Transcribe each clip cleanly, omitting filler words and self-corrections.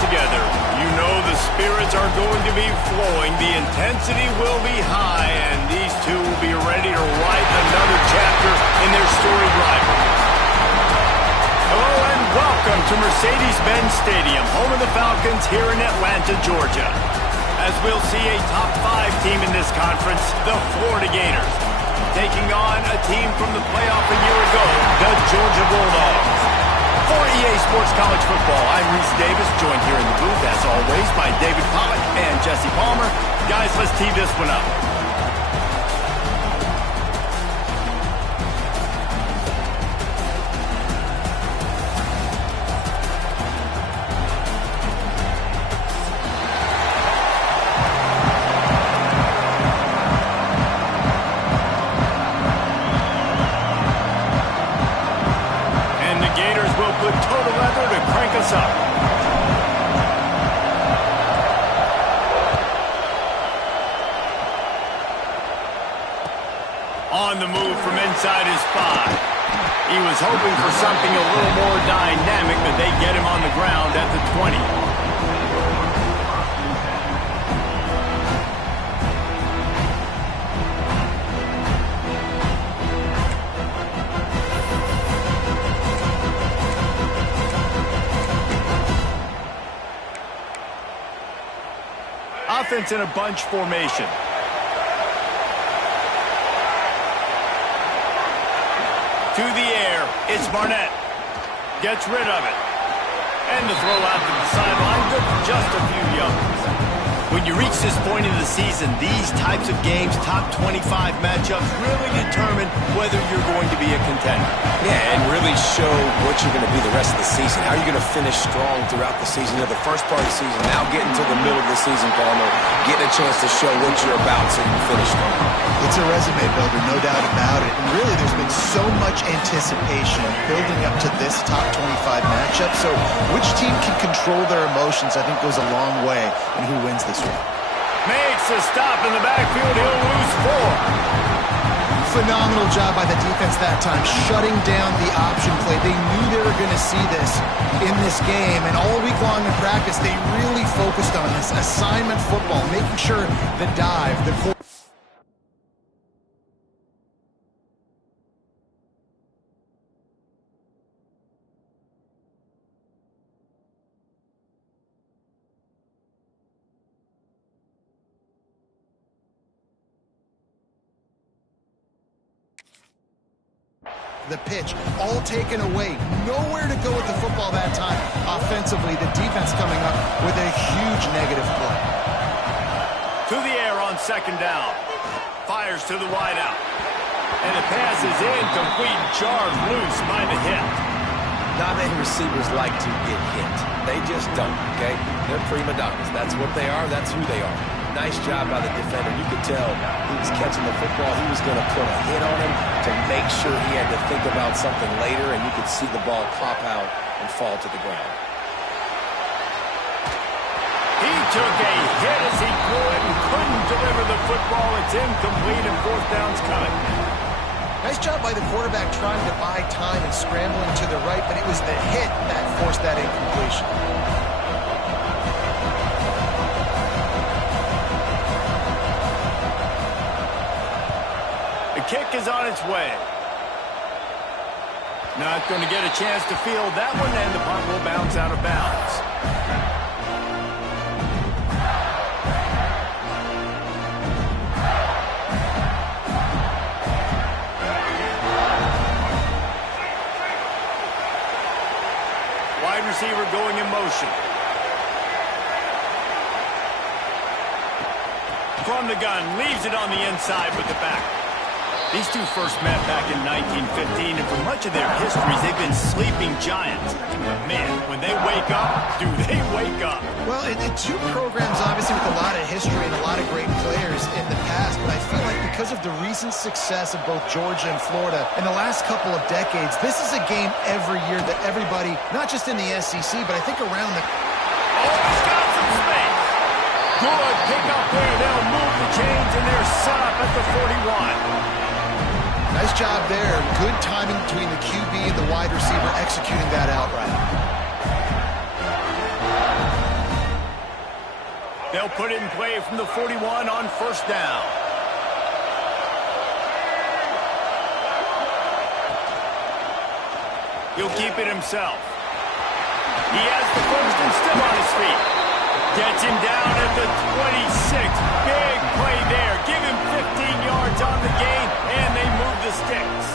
together. You know the spirits are going to be flowing, the intensity will be high, and these two will be ready to write another chapter in their storied rivalry. Hello and welcome to Mercedes-Benz Stadium, home of the Falcons here in Atlanta, Georgia. As we'll see a top 5 team in this conference, the Florida Gators, taking on a team from the playoff a year ago, the Georgia Bulldogs. For EA Sports College Football, I'm Reese Davis, joined here in the booth, as always, by David Pollack and Jesse Palmer. Guys, let's tee this one up. On the move from inside his 5. He was hoping for something a little more dynamic, but they get him on the ground at the 20. Offense in a bunch formation. To the air, it's Barnett. Gets rid of it. And the throw out to the sideline, good for just a few yards. When you reach this point in the season, these types of games, top 25 matchups, really determine whether you're going to be a contender. Yeah, and really show what you're going to be the rest of the season. How are you going to finish strong throughout the season? You know, the first part of the season, now getting to the middle of the season, Palmer, getting a chance to show what you're about so you can finish strong. It's a resume builder, no doubt about it. And really, there's been so much anticipation building up to this top 25 matchup. So which team can control their emotions, I think, goes a long way in who wins this one. Makes a stop in the backfield. He'll lose 4. Phenomenal job by the defense that time, shutting down the option play. They knew they were going to see this in this game, and all week long in practice, they really focused on this assignment football, making sure the dive, the pitch, all taken away. Nowhere to go with the football that time. Offensively, the defense coming up with a huge negative play. To the air on 2nd down. Fires to the wideout. And the pass is incomplete. Charged loose by the hit. Not many receivers like to get hit. They just don't, okay? They're prima donnas. That's what they are. That's who they are. Nice job by the defender. You could tell he was catching the football. He was going to put a hit on him to make sure he had to think about something later, and you could see the ball pop out and fall to the ground. He took a hit as he threw it and couldn't deliver the football. It's incomplete, and 4th down's coming. Nice job by the quarterback trying to buy time and scrambling to the right, but it was the hit that forced that incompletion. The kick is on its way. Not going to get a chance to field that one, and the punt will bounce out of bounds. Wide receiver going in motion. From the gun, leaves it on the inside with the back. These two first met back in 1915, and for much of their histories, they've been sleeping giants. But man, when they wake up, do they wake up? Well, two programs, obviously, with a lot of history and a lot of great players in the past, but I feel like because of the recent success of both Georgia and Florida in the last couple of decades, this is a game every year that everybody, not just in the SEC, but I think around the... Oh, he's got some space. Good pick up there. They'll move the chains, and they're set up at the 41. Nice job there. Good timing between the QB and the wide receiver executing that outright. They'll put it in play from the 41 on first down. He'll keep it himself. He has the first and still on his feet. Gets him down at the 26. Big play there. Give him 15 yards on the gain, and they move the sticks.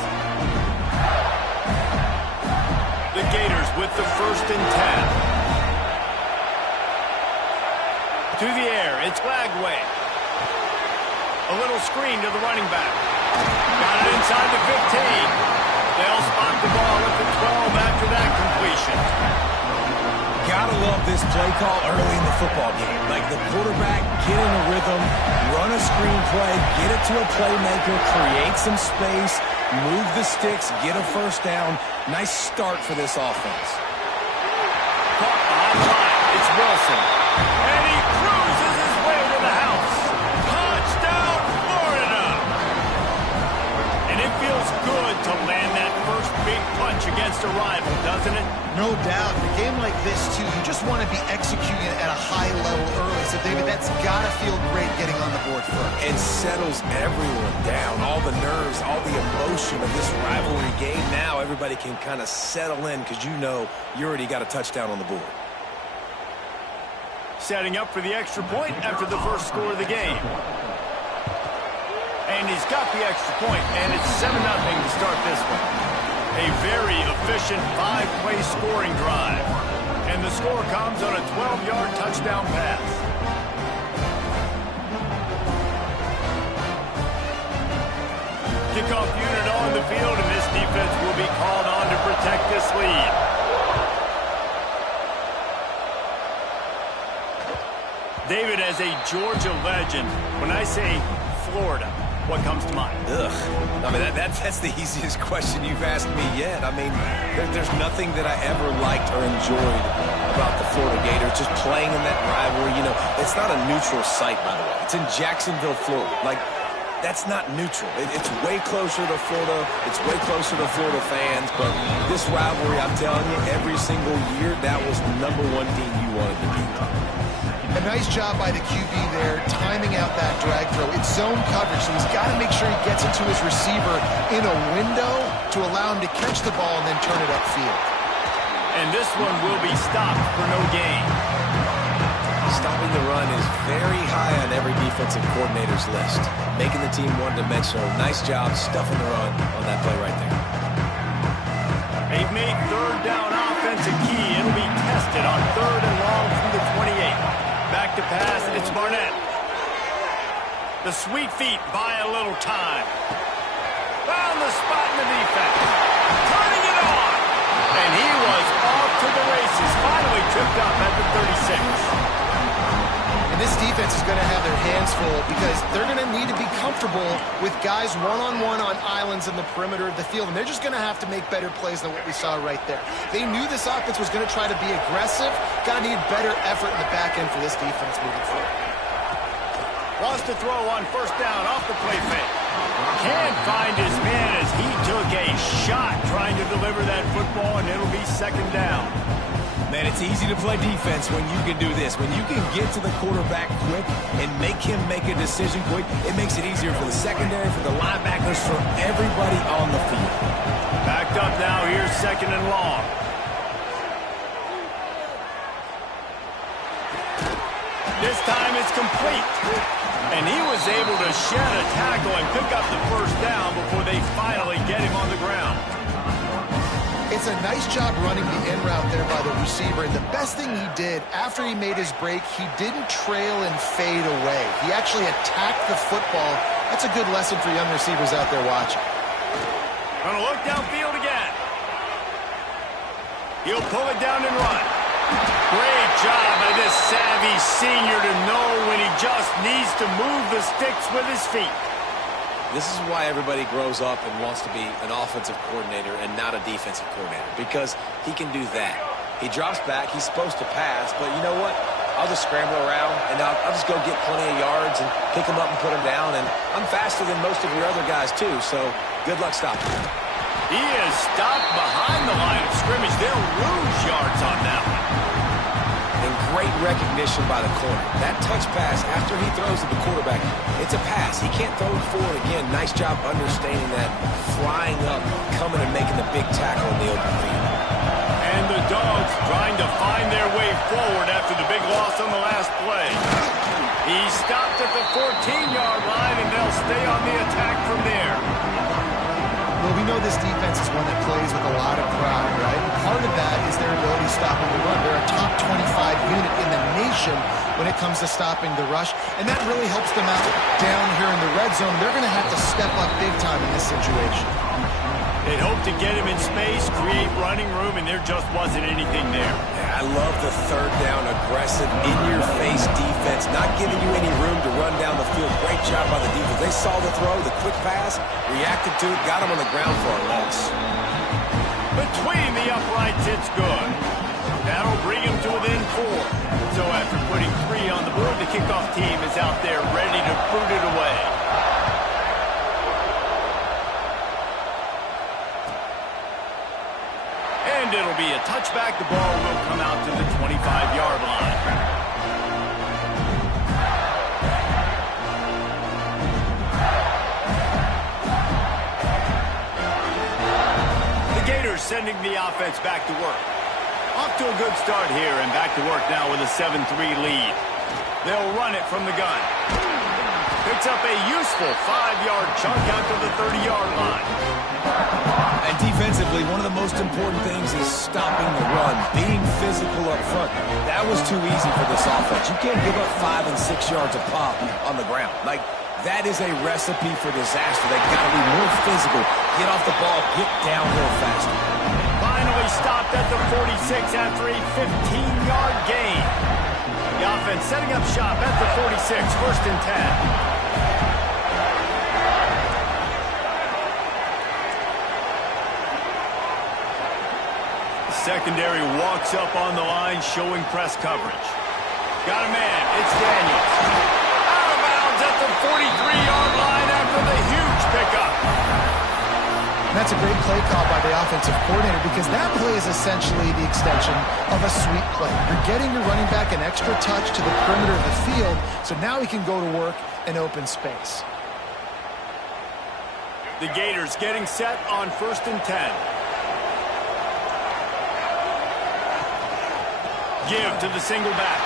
The Gators with the first and 10. To the air, it's Lagway. A little screen to the running back. Got it inside the 15. They'll spot the ball at the 12 after that completion. Gotta love this play call early in the football game. Like the quarterback, get in a rhythm, run a screen play, get it to a playmaker, create some space, move the sticks, get a first down. Nice start for this offense. Caught behind the line. It's Wilson. And he cruises his way to the house. Touchdown, Florida! And it feels good to land that first big punch against a rival, doesn't it? No doubt. In a game like this, too, you just want to be executing it at a high level early. So, David, that's got to feel great getting on the board first. It settles everyone down. All the nerves, all the emotion of this rivalry game. Now everybody can kind of settle in because you know you already got a touchdown on the board. Setting up for the extra point after the first score of the game. And he's got the extra point, and it's 7-0 to start this one. A very efficient 5-play scoring drive. And the score comes on a 12-yard touchdown pass. Kickoff unit on the field, and this defense will be called on to protect this lead. David, as a Georgia legend, when I say Florida, what comes to mind? Ugh. I mean, that's the easiest question you've asked me yet. I mean, there's nothing that I ever liked or enjoyed about the Florida Gators, just playing in that rivalry. You know, it's not a neutral site, by the way. It's in Jacksonville, Florida. Like, that's not neutral. It's way closer to Florida. It's way closer to Florida fans. But this rivalry, I'm telling you, every single year, that was the #1 team you wanted to beat. A nice job by the QB there, timing out that drag throw. It's zone coverage, so he's got to make sure he gets it to his receiver in a window to allow him to catch the ball and then turn it upfield. And this one will be stopped for no gain. Stopping the run is very high on every defensive coordinator's list. Making the team one-dimensional. Nice job stuffing the run on that play right there. They've made third down offense a key. It'll be tested on 3rd and long from the 28. Back to pass, it's Barnett. The sweet feet buy a little time. Found the spot in the defense. Turning it on. And he was off to the races. Finally tripped up at the 36. And this defense is going to have their hands full because they're going to need to be comfortable with guys one-on-one on islands in the perimeter of the field. And they're just going to have to make better plays than what we saw right there. They knew this offense was going to try to be aggressive. Got to need better effort in the back end for this defense moving forward. Lost to throw on first down off the play fake. Can't find his man as he took a shot trying to deliver that football, and it'll be 2nd down. Man, it's easy to play defense when you can do this. When you can get to the quarterback quick and make him make a decision quick, it makes it easier for the secondary, for the linebackers, for everybody on the field. Backed up now, here's 2nd and long. This time it's complete. And he was able to shed a tackle and pick up the first down before they finally get him on the ground. It's a nice job running the in route there by the receiver. And the best thing he did after he made his break, he didn't trail and fade away. He actually attacked the football. That's a good lesson for young receivers out there watching. Gonna look downfield again. He'll pull it down and run. Great job by this savvy senior to know when he just needs to move the sticks with his feet. This is why everybody grows up and wants to be an offensive coordinator and not a defensive coordinator, because he can do that. He drops back. He's supposed to pass, but you know what? I'll just scramble around, and I'll just go get plenty of yards and pick him up and put him down, and I'm faster than most of your other guys, too, so good luck stopping him. He is stopped behind the line of scrimmage. They'll lose yards on that one. And great recognition by the corner. That touch pass, after he throws to the quarterback, it's a pass. He can't throw it forward again. Nice job understanding that, flying up, coming and making the big tackle in the open field. And the Dogs trying to find their way forward after the big loss on the last play. He stopped at the 14-yard line, and they'll stay on the attack from there. Well, we know this defense is one that plays with a lot of pride, right? And part of that is their ability stopping the run. They're a top 25 unit in the nation when it comes to stopping the rush, and that really helps them out down here in the red zone. They're going to have to step up big time in this situation. They'd hope to get him in space, create running room, and there just wasn't anything there. I love the third down, aggressive, in-your-face defense, not giving you any room to run down the field. Great job by the defense. They saw the throw, the quick pass, reacted to it, got him on the ground for a loss. Between the uprights, it's good. That'll bring him to within 4. So after putting 3 on the board, the kickoff team is out there ready to boot it away. And it'll be a touchback. The ball will come out to the 25-yard line. The Gators sending the offense back to work. Off to a good start here, and back to work now with a 7-3 lead. They'll run it from the gun. Picks up a useful 5-yard chunk out to the 30-yard line. And defensively, one of the most important things is stopping the run, being physical up front. That was too easy for this offense. You can't give up 5 and 6 yards a pop on the ground. Like, that is a recipe for disaster. They've got to be more physical, get off the ball, get downhill faster. Finally stopped at the 46 after a 15-yard gain. The offense setting up shop at the 46, 1st and 10. Secondary walks up on the line, showing press coverage. Got a man. It's Daniels. Out of bounds at the 43-yard line after the huge pickup. That's a great play call by the offensive coordinator because that play is essentially the extension of a sweep play. You're getting your running back an extra touch to the perimeter of the field, so now he can go to work in open space. The Gators getting set on 1st and 10. Give to the single back.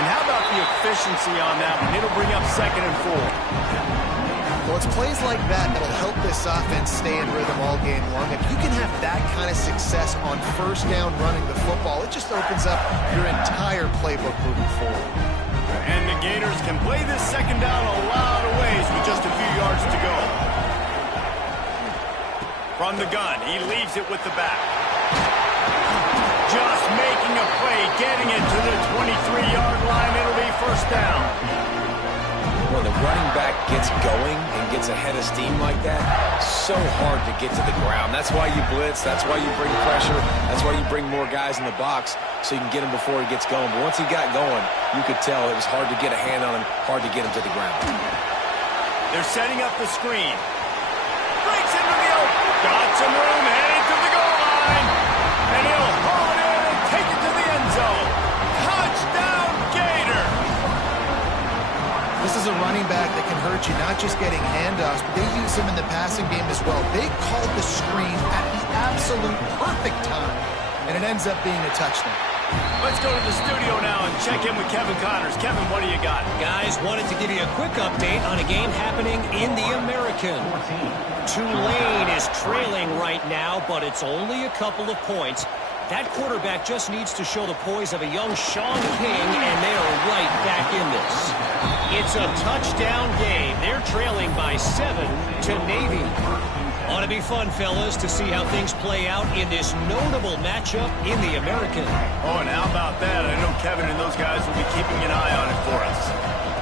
And how about the efficiency on that one? It'll bring up 2nd and 4. Well, it's plays like that that'll help this offense stay in rhythm all game long. If you can have that kind of success on 1st down running the football, it just opens up your entire playbook moving forward. And the Gators can play this 2nd down a lot of ways with just a few yards to go. From the gun, he leaves it with the back. Just making a play, getting it to the 23-yard line. It'll be 1st down. When the running back gets going and gets ahead of steam like that, so hard to get to the ground. That's why you blitz. That's why you bring pressure. That's why you bring more guys in the box so you can get him before he gets going. But once he got going, you could tell it was hard to get a hand on him, hard to get him to the ground. They're setting up the screen. Breaks into the open. Got some room, heading to the goal line. And he'll haul it in and take it to the end zone. Touchdown, Gator! This is a running back that can hurt you, not just getting handoffs, but they use him in the passing game as well. They called the screen at the absolute perfect time, and it ends up being a touchdown. Let's go to the studio now and check in with Kevin Connors. Kevin, what do you got? Guys, wanted to give you a quick update on a game happening in the American. Tulane is trailing right now, but it's only a couple of points. That quarterback just needs to show the poise of a young Sean King, and they are right back in this. It's a touchdown game. They're trailing by 7 to Navy. Ought to be fun, fellas, to see how things play out in this notable matchup in the American. Oh, and how about that? I know Kevin and those guys will be keeping an eye on it for us.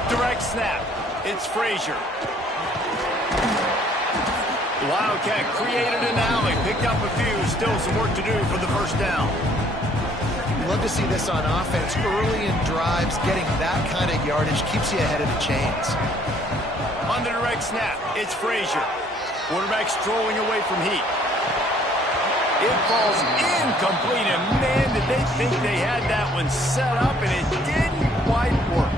Direct snap. It's Frazier. The Wildcat created an alley, picked up a few, still some work to do for the 1st down. Love to see this on offense. Early in drives, getting that kind of yardage keeps you ahead of the chains. On the direct snap, it's Frazier. Quarterback strolling away from heat. It falls incomplete, and man, did they think they had that one set up, and it didn't quite work.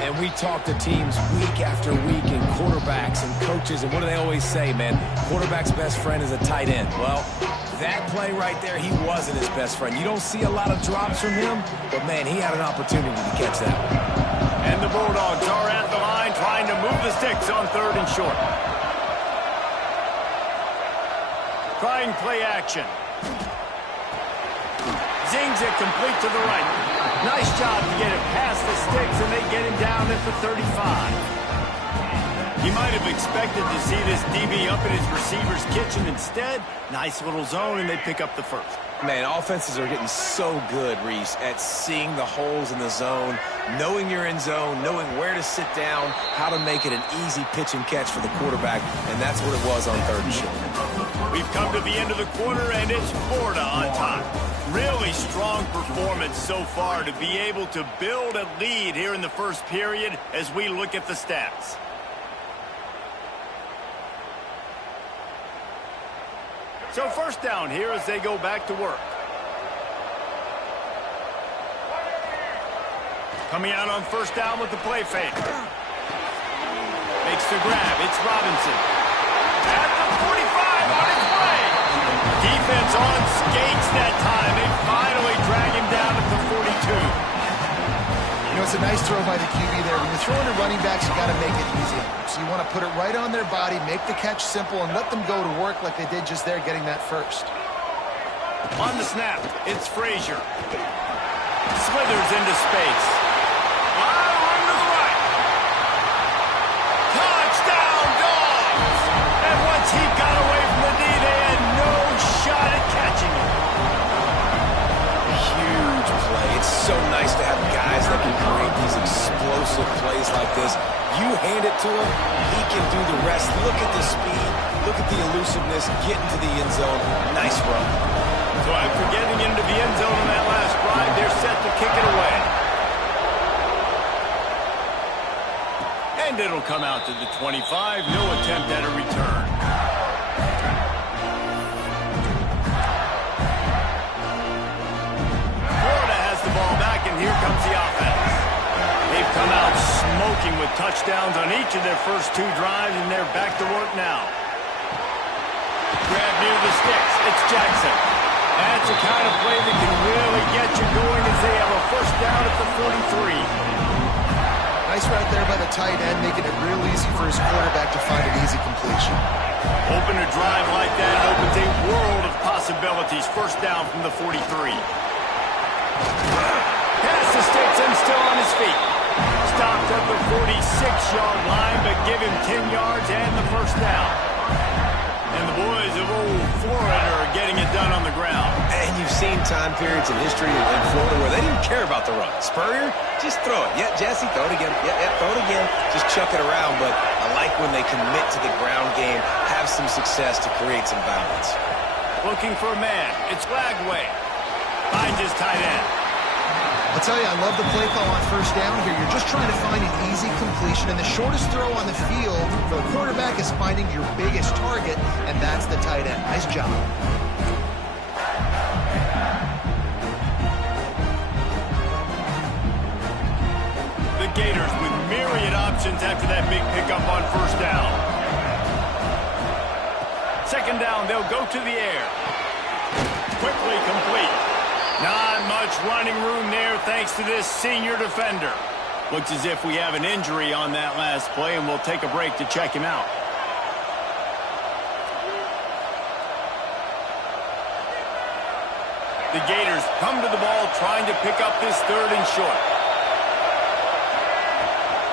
And we talk to teams week after week, and quarterbacks and coaches, and what do they always say, man? Quarterback's best friend is a tight end. Well, that play right there, he wasn't his best friend. You don't see a lot of drops from him, but, man, he had an opportunity to catch that one. And the Bulldogs are at the line trying to move the sticks on 3rd and short. Trying play action. Zings it complete to the right. Nice job to get it past the sticks, and they get him down at the 35. You might have expected to see this DB up in his receiver's kitchen. Instead, nice little zone, and they pick up the first. Man, offenses are getting so good, Reese, at seeing the holes in the zone, knowing you're in zone, knowing where to sit down, how to make it an easy pitch and catch for the quarterback, and that's what it was on 3rd and short. We've come to the end of the quarter, and it's Florida on top. Really strong performance so far to be able to build a lead here in the first period as we look at the stats. So first down here as they go back to work. Coming out on first down with the play fake. Makes the grab. It's Robinson. At the 45 on its way. Defense on skates that time. They finally drag him down at the 42. You know, it's a nice throw by the QB there. When you're throwing to running backs, you got to make it easy. So you want to put it right on their body, make the catch simple, and let them go to work like they did just there, getting that first. On the snap, it's Frazier. Slithers into space. Run to the right. Touchdown, Dogs! And once he got away from the D, they had no shot at catching him. Huge play. It's so nice to have guys that can create these explosive plays like this. You hand it to him, he can do the rest. Look at the speed, look at the elusiveness, get into the end zone. Nice run. So after getting into the end zone on that last drive, they're set to kick it away. And it'll come out to the 25. No attempt at a return. Florida has the ball back, and here comes the offense. They've come out smoking with touchdowns on each of their first 2 drives, and they're back to work now. Grab near the sticks. It's Jackson. That's the kind of play that can really get you going as they have a first down at the 43. Nice right there by the tight end, making it real easy for his quarterback to find an easy completion. Open a drive like that opens a world of possibilities. First down from the 43. Pass the sticks and still on his feet. Stopped at the 46-yard line, but give him 10 yards and the first down. And the boys of old Florida are getting it done on the ground. And you've seen time periods in history in Florida where they didn't care about the run. Spurrier, just throw it. Yeah, Jesse, throw it again. Yeah, throw it again. Just chuck it around. But I like when they commit to the ground game, have some success to create some balance. Looking for a man. It's Lagway. Finds his tight end. I'll tell you, I love the play call on first down here. You're just trying to find an easy completion, and the shortest throw on the field for the quarterback is finding your biggest target, and that's the tight end. Nice job. The Gators with myriad options after that big pickup on first down. Second down, they'll go to the air. Quickly complete. Not much running room there thanks to this senior defender. Looks as if we have an injury on that last play, and we'll take a break to check him out. The Gators come to the ball trying to pick up this 3rd and short.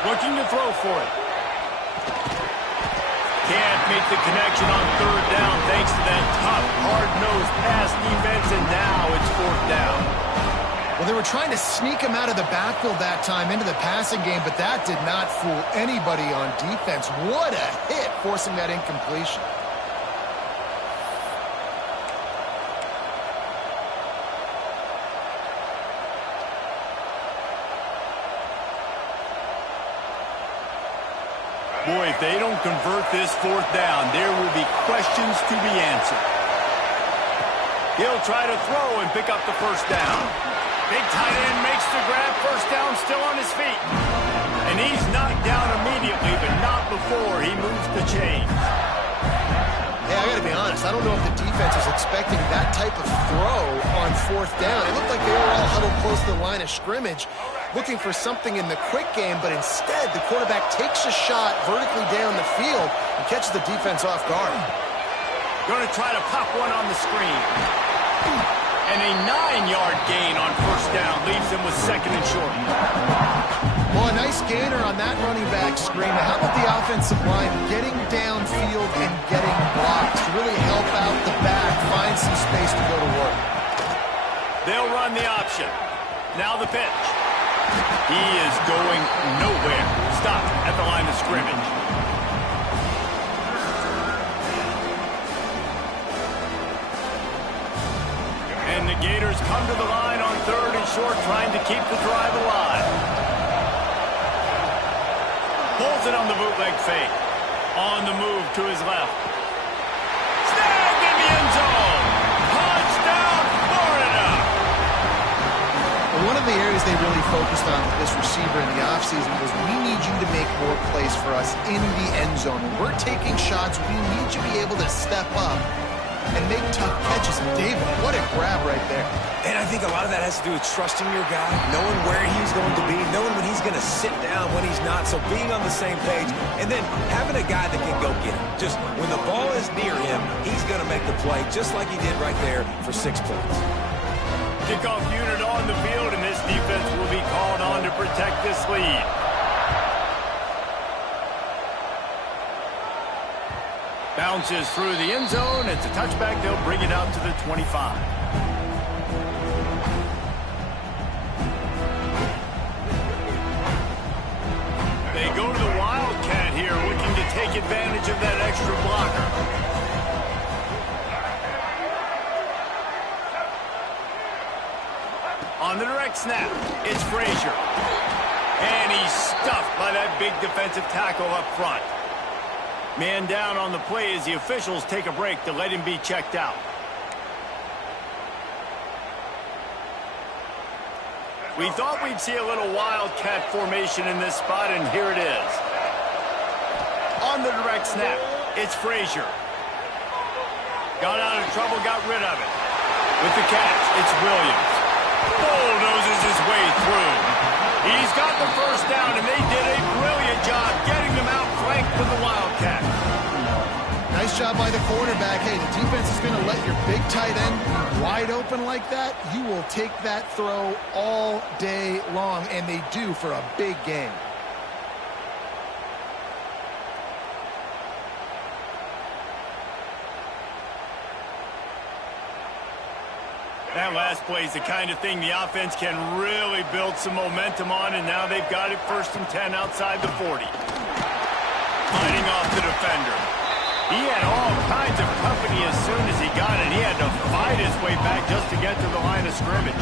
Looking to throw for it. Can't make the connection on 3rd down thanks to that tough, hard-nosed pass defense, and now it's 4th down. Well, they were trying to sneak him out of the backfield that time into the passing game, but that did not fool anybody on defense. What a hit, forcing that incompletion. Boy, if they don't convert this 4th down, there will be questions to be answered. He'll try to throw and pick up the first down. Big tight end makes the grab. First down, still on his feet. And he's knocked down immediately, but not before he moves the chains. Hey, I got to be honest. I don't know if the defense was expecting that type of throw on fourth down. It looked like they were all huddled close to the line of scrimmage, looking for something in the quick game, but instead the quarterback takes a shot vertically down the field and catches the defense off guard. Going to try to pop one on the screen. And a 9-yard gain on first down leaves him with second and short. Well, a nice gainer on that running back screen. How about the offensive line getting downfield and getting blocks to really help out the back, find some space to go to work? They'll run the option. Now the pitch. He is going nowhere. Stop at the line of scrimmage. And the Gators come to the line on third and short, trying to keep the drive alive. Pulls it on the bootleg fake. On the move to his left. Snagged in the end zone. Touchdown, Florida. One of the areas they really focused on with this receiver in the offseason was, we need you to make more plays for us in the end zone. When we're taking shots, we need you to be able to step up and make tough catches. And David, what a grab right there. And I think a lot of that has to do with trusting your guy, knowing where he's going to be, knowing when he's going to sit down, when he's not. So being on the same page, and then having a guy that can go get him. Just when the ball is near him, he's going to make the play, just like he did right there for 6 points. Kickoff unit on the field, and this defense will be called on to protect this lead. Bounces through the end zone. It's a touchback. They'll bring it out to the 25. They go to the Wildcat here, looking to take advantage of that extra blocker. On the direct snap, it's Frazier. And he's stuffed by that big defensive tackle up front. Man down on the play as the officials take a break to let him be checked out. We thought we'd see a little Wildcat formation in this spot, and here it is. On the direct snap, it's Frazier. Got out of trouble, got rid of it. With the catch, it's Williams. Bulldozes his way through. He's got the first down, and they did a brilliant job getting them out flanked with the Wildcat. Nice job by the quarterback. Hey, the defense is going to let your big tight end be wide open like that. You will take that throw all day long, and they do for a big game. That last play is the kind of thing the offense can really build some momentum on, and now they've got it 1st and 10 outside the 40. Fighting off the defender. He had all kinds of company as soon as he got it. He had to fight his way back just to get to the line of scrimmage.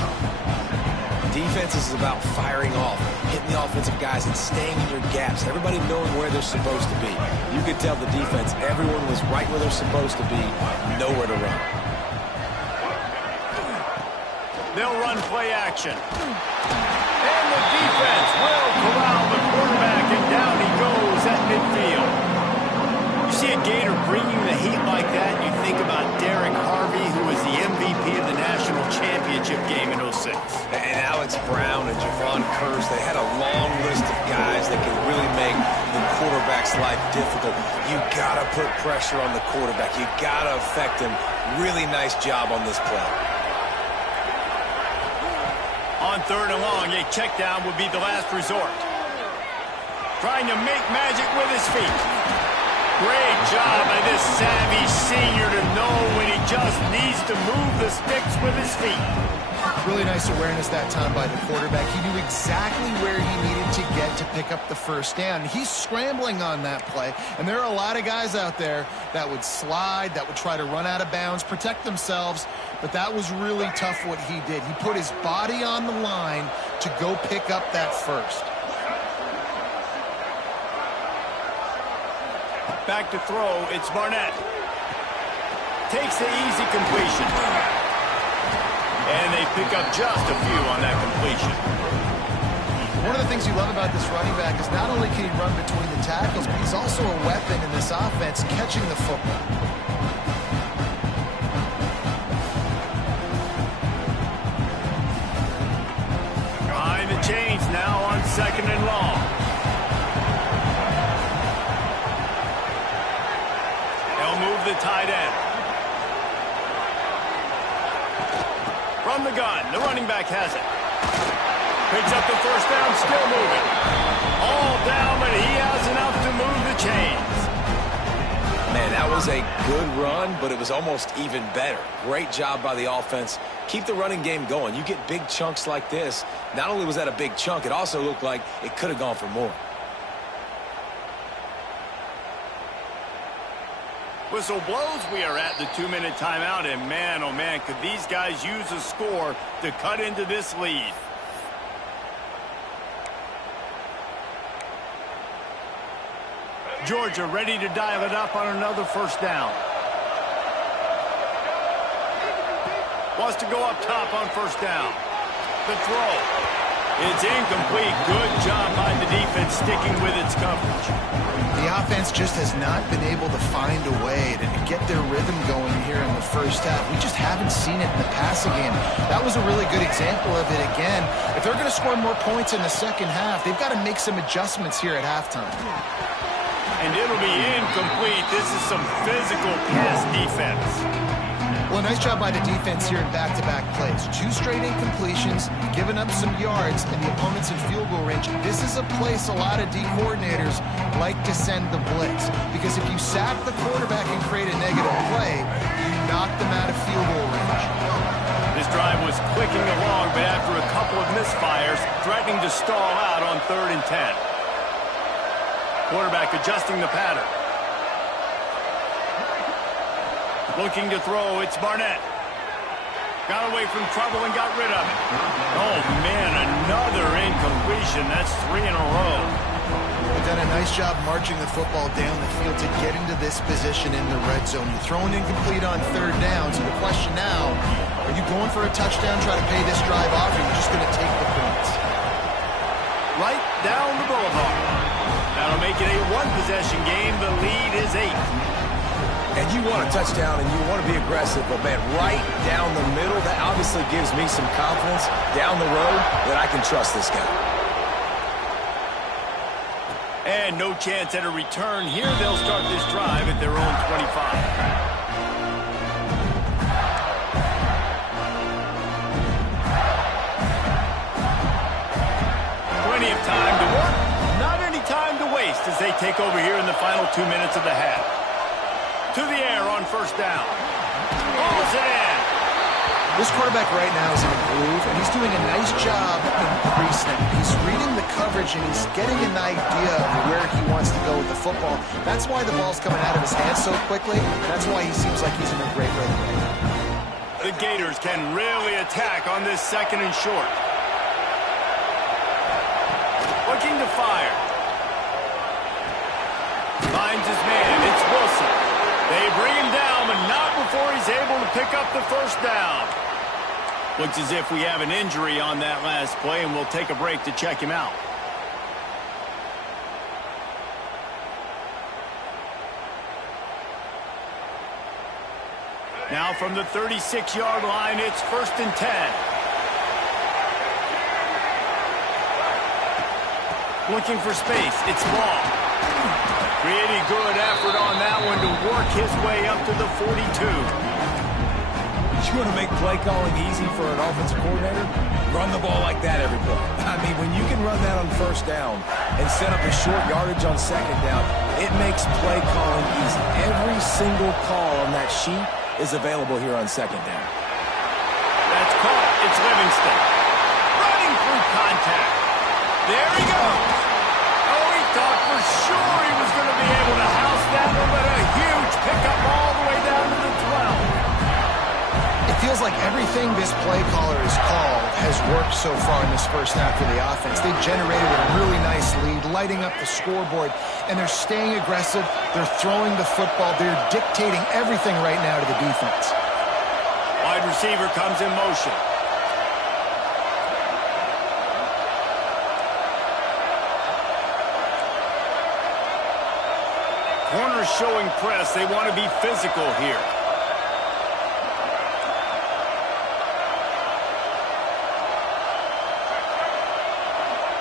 Defense is about firing off, hitting the offensive guys and staying in your gaps. Everybody knowing where they're supposed to be. You could tell the defense, everyone was right where they're supposed to be, nowhere to run. They'll run play action. And the defense will corral the quarterback, and down he goes at midfield. You see a Gator bringing the heat like that, you think about Derek Harvey, who was the MVP of the national championship game in 06. And Alex Brown and Javon Curse, they had a long list of guys that can really make the quarterback's life difficult. You got to put pressure on the quarterback. You got to affect him. Really nice job on this play. On 3rd and long, a check down would be the last resort. Trying to make magic with his feet. Great job by this savvy senior to know when he just needs to move the sticks with his feet. Really nice awareness that time by the quarterback. He knew exactly where he needed to get to pick up the first down. He's scrambling on that play, and there are a lot of guys out there that would slide, that would try to run out of bounds, protect themselves, but that was really tough what he did. He put his body on the line to go pick up that first. Back to throw, it's Barnett. Takes the easy completion. And they pick up just a few on that completion. One of the things you love about this running back is not only can he run between the tackles, but he's also a weapon in this offense catching the football. Behind the chains now on 2nd and long. They'll move the tight end. From the gun, the running back has it. Picks up the first down, still moving. All down, but he has enough to move the chains. Man, that was a good run, but it was almost even better. Great job by the offense. Keep the running game going. You get big chunks like this. Not only was that a big chunk, it also looked like it could have gone for more. Whistle blows, we are at the 2-minute timeout, and man, oh man, could these guys use a score to cut into this lead. Georgia ready to dial it up on another first down. Wants to go up top on first down. The throw. It's incomplete. Good job by the defense sticking with its coverage. The offense just has not been able to find a way to get their rhythm going here in the first half. We just haven't seen it in the passing game. That was a really good example of it again. If they're going to score more points in the second half, they've got to make some adjustments here at halftime. And it'll be incomplete. This is some physical pass defense. Well, nice job by the defense here in back-to-back plays. 2 straight incompletions, giving up some yards, and the opponent's in field goal range. This is a place a lot of D coordinators like to send the blitz, because if you sack the quarterback and create a negative play, you knock them out of field goal range. This drive was clicking along, but after a couple of misfires, threatening to stall out on 3rd and 10. Quarterback adjusting the pattern. Looking to throw, it's Barnett. Got away from trouble and got rid of it. Oh, man, another incompletion. That's 3 in a row. They've done a nice job marching the football down the field to get into this position in the red zone. You throw an incomplete on 3rd down, so the question now, are you going for a touchdown, try to pay this drive off, or are you just going to take the points? Right down the boulevard. That'll make it a 1-possession game. The lead is 8. And you want a touchdown and you want to be aggressive, but, man, right down the middle, that obviously gives me some confidence down the road that I can trust this guy. And no chance at a return here. They'll start this drive at their own 25. Plenty of time to work. Not any time to waste as they take over here in the final 2 minutes of the half. To the air on first down. Balls it in. This quarterback right now is in a groove, and he's doing a nice job in pre-snap. He's reading the coverage, and he's getting an idea of where he wants to go with the football. That's why the ball's coming out of his hands so quickly. That's why he seems like he's in a great rhythm right now. The Gators can really attack on this 2nd and short. Looking to fire. Finds his man. It's Wilson. They bring him down, but not before he's able to pick up the first down. Looks as if we have an injury on that last play, and we'll take a break to check him out. Now from the 36-yard line, it's 1st and 10. Looking for space. It's Long. Pretty good effort on that one to work his way up to the 42. You want to make play calling easy for an offensive coordinator? Run the ball like that every play. I mean, when you can run that on first down and set up a short yardage on 2nd down, it makes play calling easy. Every single call on that sheet is available here on 2nd down. That's caught. It's Livingston. Running through contact. There he goes. Thought for sure he was going to be able to house that one, but a huge pickup all the way down to the 12. It feels like everything this play caller has called has worked so far in this first half for the offense. They've generated a really nice lead, lighting up the scoreboard, and they're staying aggressive. They're throwing the football. They're dictating everything right now to the defense. Wide receiver comes in motion. Gators showing press. They want to be physical here.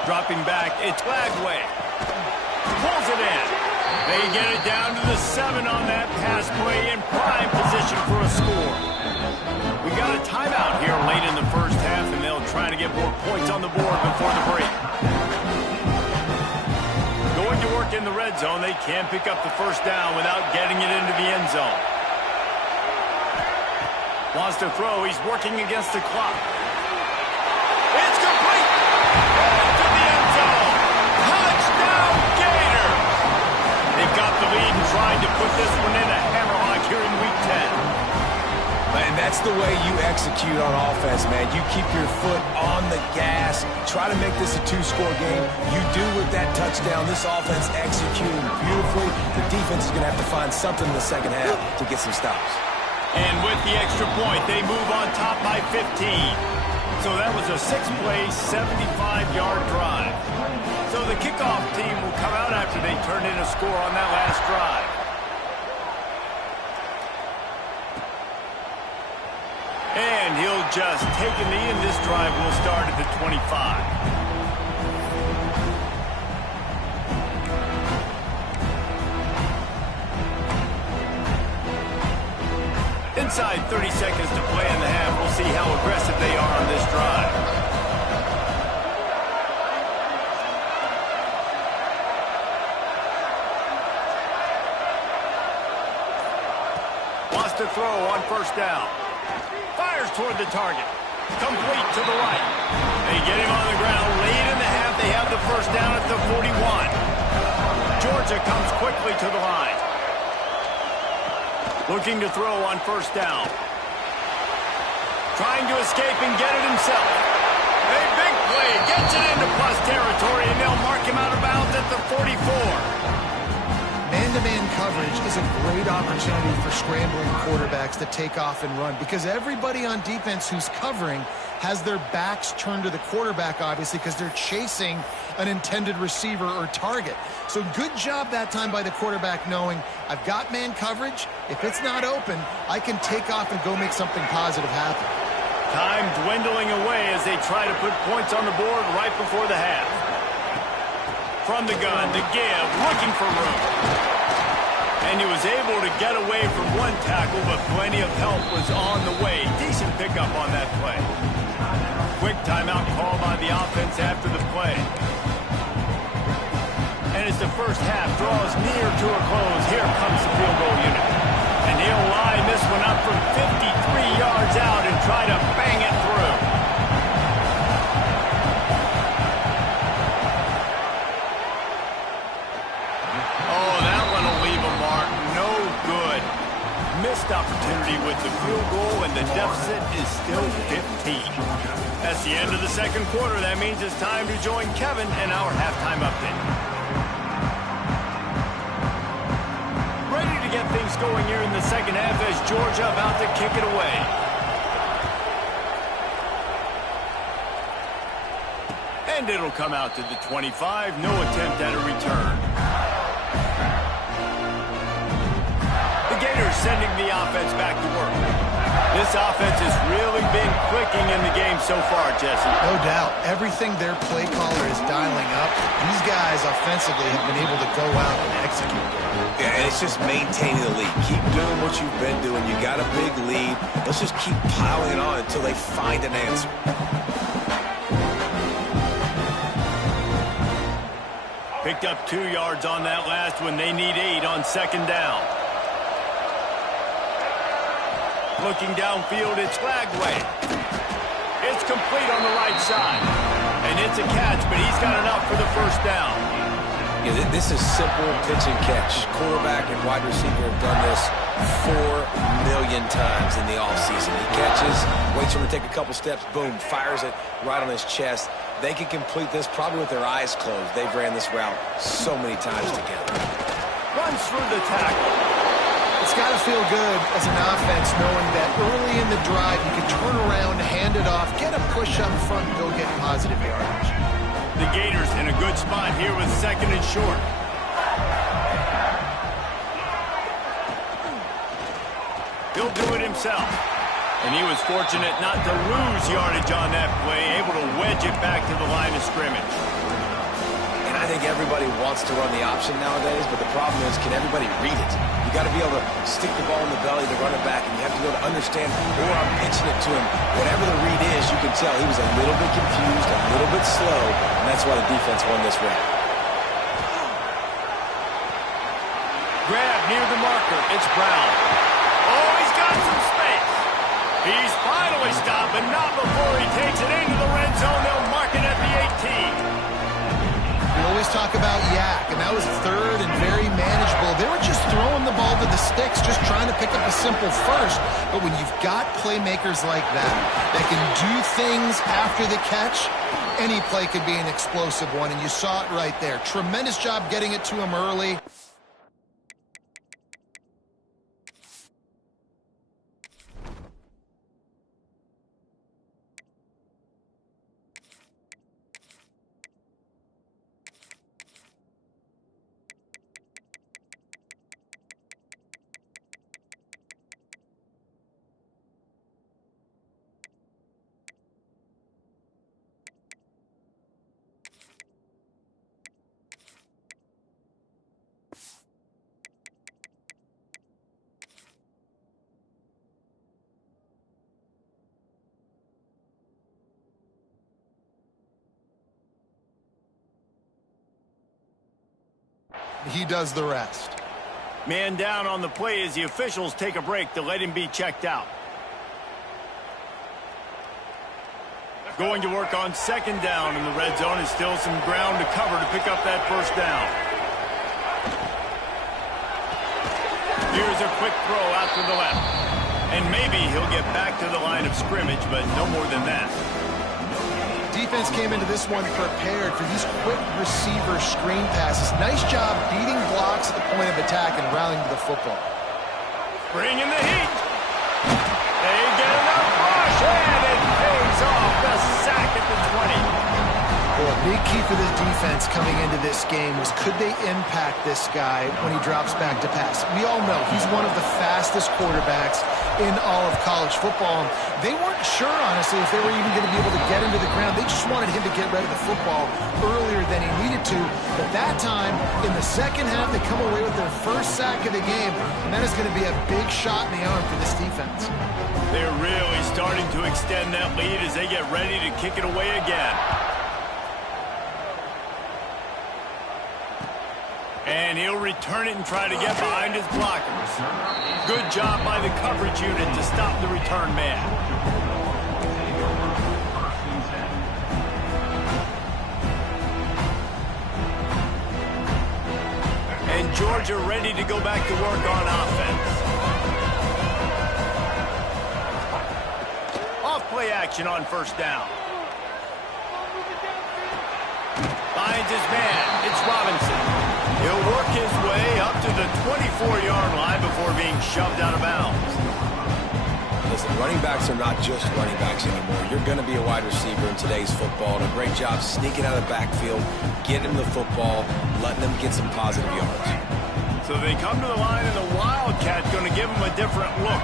Dropping back, it's Lagway. Pulls it in. They get it down to the 7 on that pass play in prime position for a score. We got a timeout here late in the first half, and they'll try to get more points on the board before the break. Going to work in the red zone, they can't pick up the first down without getting it into the end zone. Wants to throw, he's working against the clock. It's complete! Into the end zone! Touchdown, Gator! They've got the lead and tried to put this one in a hammerlock here in Week 10. And that's the way you execute on offense, man. You keep your foot on the gas. Try to make this a 2-score game. You do with that touchdown. This offense executing beautifully. The defense is going to have to find something in the second half to get some stops. And with the extra point, they move on top by 15. So that was a 6-play, 75-yard drive. So the kickoff team will come out after they turn in a score on that last drive. And he'll just take a knee, and this drive will start at the 25. Inside 30 seconds to play in the half. We'll see how aggressive they are on this drive. Wants to throw on first down. Fires toward the target. Complete to the right. They get him on the ground. Late in the half, they have the first down at the 41. Georgia comes quickly to the line. Looking to throw on first down. Trying to escape and get it himself. A big play. Gets it into plus territory, and they'll mark him out of bounds at the 44. Man-to-man coverage is a great opportunity for scrambling quarterbacks to take off and run because everybody on defense who's covering has their backs turned to the quarterback, obviously, because they're chasing an intended receiver or target. So good job that time by the quarterback knowing I've got man coverage. If it's not open, I can take off and go make something positive happen. Time dwindling away as they try to put points on the board right before the half. From the gun, the give, looking for room. And he was able to get away from one tackle, but plenty of help was on the way. Decent pickup on that play. Quick timeout call by the offense after the play. And as the first half draws near to a close, here comes the field goal unit. And he'll line this one up from 53 yards out and try to bang it through. Missed opportunity with the field goal, and the deficit is still 15. That's the end of the second quarter. That means it's time to join Kevin in our halftime update. Ready to get things going here in the second half as Georgia about to kick it away. And it'll come out to the 25. No attempt at a return. Gators sending the offense back to work. This offense has really been clicking in the game so far, Jesse. No doubt. Everything their play caller is dialing up, these guys offensively have been able to go out and execute. Yeah, and it's just maintaining the lead. Keep doing what you've been doing. You got a big lead. Let's just keep piling it on until they find an answer. Picked up 2 yards on that last one. They need 8 on second down. Looking downfield, it's Lagway. It's complete on the right side. And it's a catch, but he's got enough for the first down. Yeah, this is simple pitch and catch. Quarterback and wide receiver have done this 4 million times in the offseason. He catches, waits for him to take a couple steps, boom, fires it right on his chest. They can complete this probably with their eyes closed. They've ran this route so many times together. Runs through the tackle. It's got to feel good as an offense knowing that early in the drive you can turn around, hand it off, get a push up front, and go get positive yardage. The Gators in a good spot here with second and short. He'll do it himself. And he was fortunate not to lose yardage on that play, able to wedge it back to the line of scrimmage. And I think everybody wants to run the option nowadays, but the problem is, can everybody read it? You got to be able to stick the ball in the belly to run it back, and you have to be able to understand where I'm pitching it to him. Whatever the read is, you can tell he was a little bit confused, a little bit slow, and that's why the defense won this round. Grab near the marker. It's Brown. Oh, he's got some space. He's finally stopped, but not before he takes it into the red zone. They'll mark it at the 18. We always talk about Yak, and that was third and very manageable. They were just throwing the ball to the sticks, just trying to pick up a simple first. But when you've got playmakers like that can do things after the catch, any play could be an explosive one, and you saw it right there. Tremendous job getting it to him early. He does the rest. Man down on the play as the officials take a break to let him be checked out. Going to work on second down in the red zone is still some ground to cover to pick up that first down. Here's a quick throw out to the left. And maybe he'll get back to the line of scrimmage, but no more than that. Defense came into this one prepared for these quick receiver screen passes. Nice job beating blocks at the point of attack and rallying to the football. Bringing the heat. They get enough push, and it pays off. The sack at the 20. Well, a big key for this defense coming into this game was, could they impact this guy when he drops back to pass? We all know he's one of the fastest quarterbacks in all of college football. They weren't sure, honestly, if they were even going to be able to get him to the ground. They just wanted him to get rid of the football earlier than he needed to. But that time, in the second half, they come away with their first sack of the game, and that is going to be a big shot in the arm for this defense. They're really starting to extend that lead as they get ready to kick it away again. And he'll return it and try to get behind his blockers. Good job by the coverage unit to stop the return man. And Georgia ready to go back to work on offense. Off play action on first down. Finds his man. It's Robinson. He'll work his way up to the 24-yard line before being shoved out of bounds. Listen, running backs are not just running backs anymore. You're going to be a wide receiver in today's football. And a great job sneaking out of the backfield, getting the football, letting them get some positive yards. So they come to the line, and the Wildcat going to give them a different look.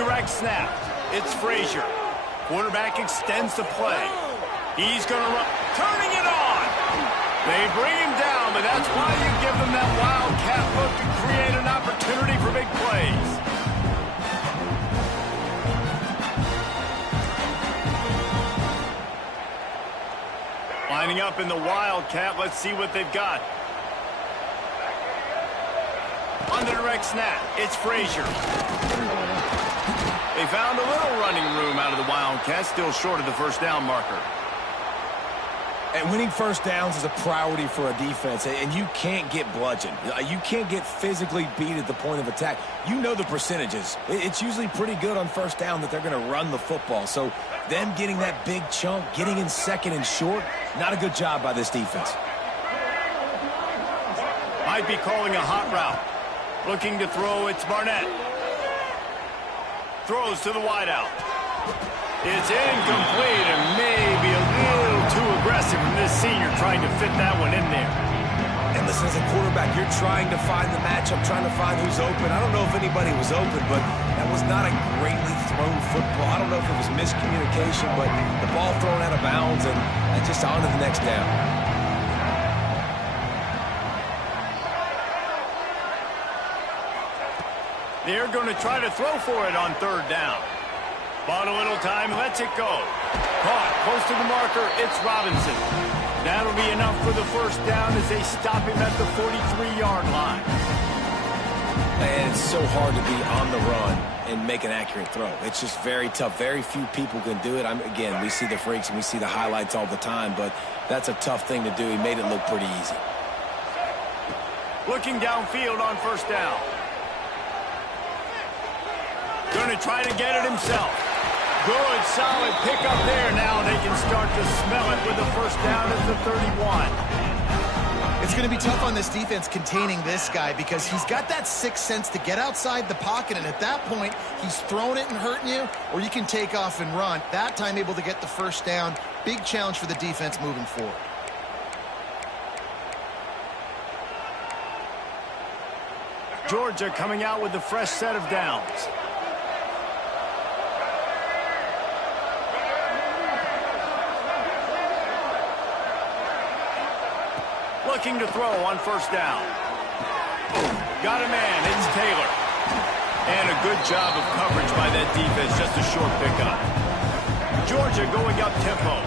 Direct snap. It's Frazier. Quarterback extends the play. He's going to run. Turning it on. They bring him down, but that's why you give them that Wildcat look to create an opportunity for big plays. Lining up in the Wildcat, let's see what they've got. On the direct snap, it's Frazier. They found a little running room out of the Wildcat, still short of the first down marker. And winning first downs is a priority for a defense, and you can't get bludgeoned. You can't get physically beat at the point of attack. You know the percentages. It's usually pretty good on first down that they're going to run the football. So them getting that big chunk, getting in second and short, not a good job by this defense. Might be calling a hot route. Looking to throw, it's Barnett. Throws to the wideout. It's incomplete and maybe a little too aggressive from this senior trying to fit that one in there. And listen, as a quarterback, you're trying to find the matchup, trying to find who's open. I don't know if anybody was open, but that was not a greatly thrown football. I don't know if it was miscommunication, but the ball thrown out of bounds and just on to the next down. They're going to try to throw for it on third down. Bought a little time, lets it go. Caught, close to the marker, it's Robinson. That'll be enough for the first down as they stop him at the 43-yard line. And it's so hard to be on the run and make an accurate throw. It's just very tough. Very few people can do it. Again, we see the freaks and we see the highlights all the time, but that's a tough thing to do. He made it look pretty easy. Looking downfield on first down. Going to try to get it himself. Good, solid pickup there. Now they can start to smell it with the first down at the 31. It's going to be tough on this defense containing this guy because he's got that sixth sense to get outside the pocket, and at that point, he's throwing it and hurting you, or you can take off and run. That time able to get the first down. Big challenge for the defense moving forward. Georgia coming out with a fresh set of downs. Looking to throw on first down. Got a man, it's Taylor. And a good job of coverage by that defense, just a short pickup. Georgia going up tempo.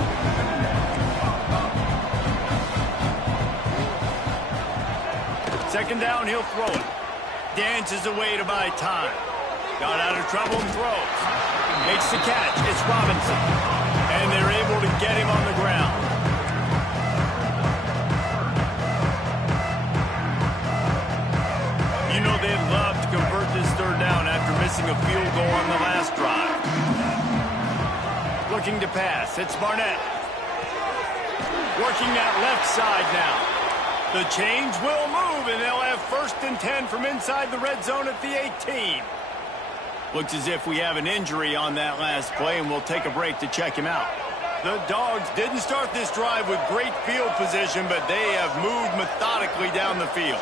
Second down, he'll throw it. Dances away to buy time. Got out of trouble and throws. Makes the catch, it's Robinson. And they're able to get him on the ground. You know they'd love to convert this third down after missing a field goal on the last drive. Looking to pass. It's Barnett. Working that left side now. The change will move, and they'll have 1st and 10 from inside the red zone at the 18. Looks as if we have an injury on that last play, and we'll take a break to check him out. The Dogs didn't start this drive with great field position, but they have moved methodically down the field.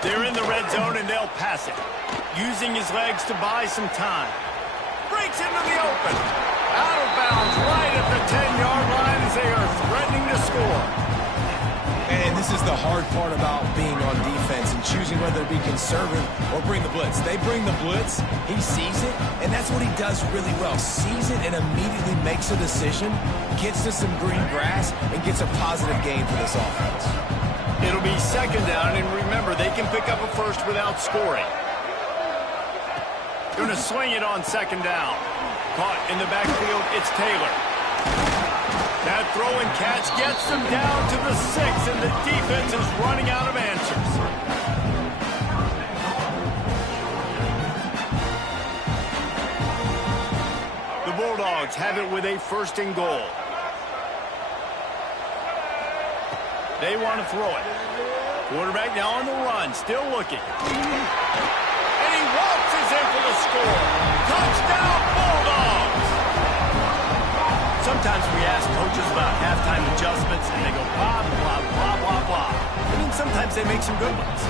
They're in the red zone, and they'll pass it. Using his legs to buy some time. Breaks into the open. Out of bounds right at the 10-yard line as they are threatening to score. And this is the hard part about being on defense and choosing whether to be conservative or bring the blitz. They bring the blitz, he sees it, and that's what he does really well. Sees it and immediately makes a decision, gets to some green grass, and gets a positive gain for this offense. It'll be second down, and remember, they can pick up a first without scoring. Going to swing it on second down. Caught in the backfield, it's Taylor. That throw and catch gets them down to the 6, and the defense is running out of answers. The Bulldogs have it with a 1st and goal. They want to throw it. Quarterback now on the run, still looking. And he waltzes in for the score. Touchdown, Bulldogs! Sometimes we ask coaches about halftime adjustments, and they go blah, blah, blah, blah, blah. I mean, sometimes they make some good ones.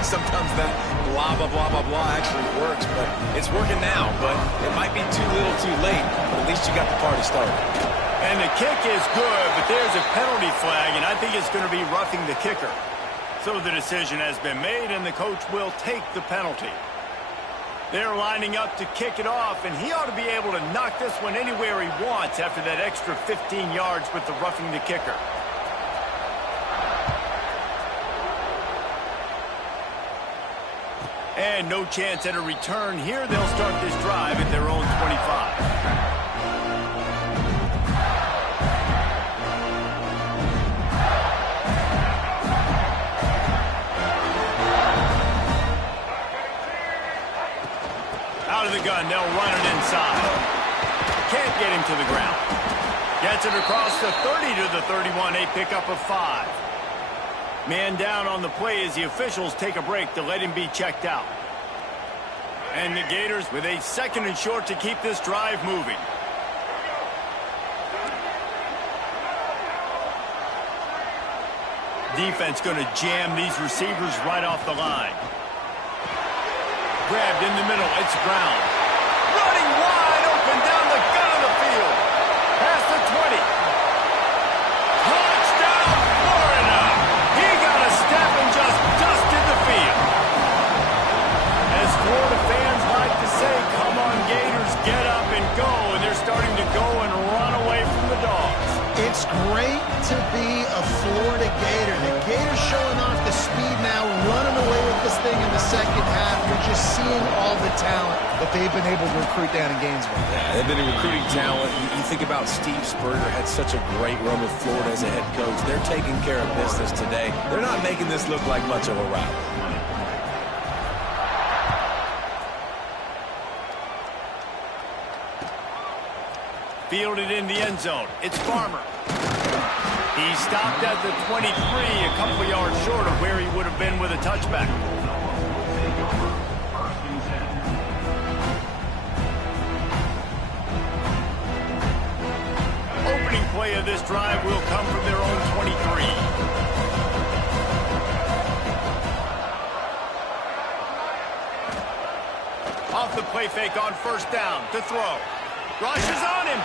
Sometimes that blah, blah, blah, blah, blah actually works, but it's working now. But it might be too little too late, but at least you got the party started. And the kick is good, but there's a penalty flag, and I think it's going to be roughing the kicker. So the decision has been made, and the coach will take the penalty. They're lining up to kick it off, and he ought to be able to knock this one anywhere he wants after that extra 15 yards with the roughing the kicker. And no chance at a return here. They'll start this drive at their own 25. Out of the gun, they'll run it inside. Can't get him to the ground. Gets it across the 30 to the 31, a pickup of 5. Man down on the play as the officials take a break to let him be checked out. And the Gators with a 2nd and short to keep this drive moving. Defense going to jam these receivers right off the line. Grabbed in the middle. It's Brown. Running wide open down the gut of the field. Past the 20. Touchdown, Florida. He got a step and just dusted the field. As Florida fans like to say, come on, Gators, get up and go. And they're starting to go and run away from the Dogs. It's great to be a Florida Gator. The Gators showing off the speed now, running away with this thing in the second half. You're just seeing all the talent that they've been able to recruit down in Gainesville. Yeah, they've been recruiting talent. You think about Steve Spurrier, had such a great run with Florida as a head coach. They're taking care of business today. They're not making this look like much of a rival. Fielded in the end zone. It's Farmer. He stopped at the 23, a couple of yards short of where he would have been with a touchback. Opening play of this drive will come from their own 23. Off the play fake on 1st down to throw. Rushes on him.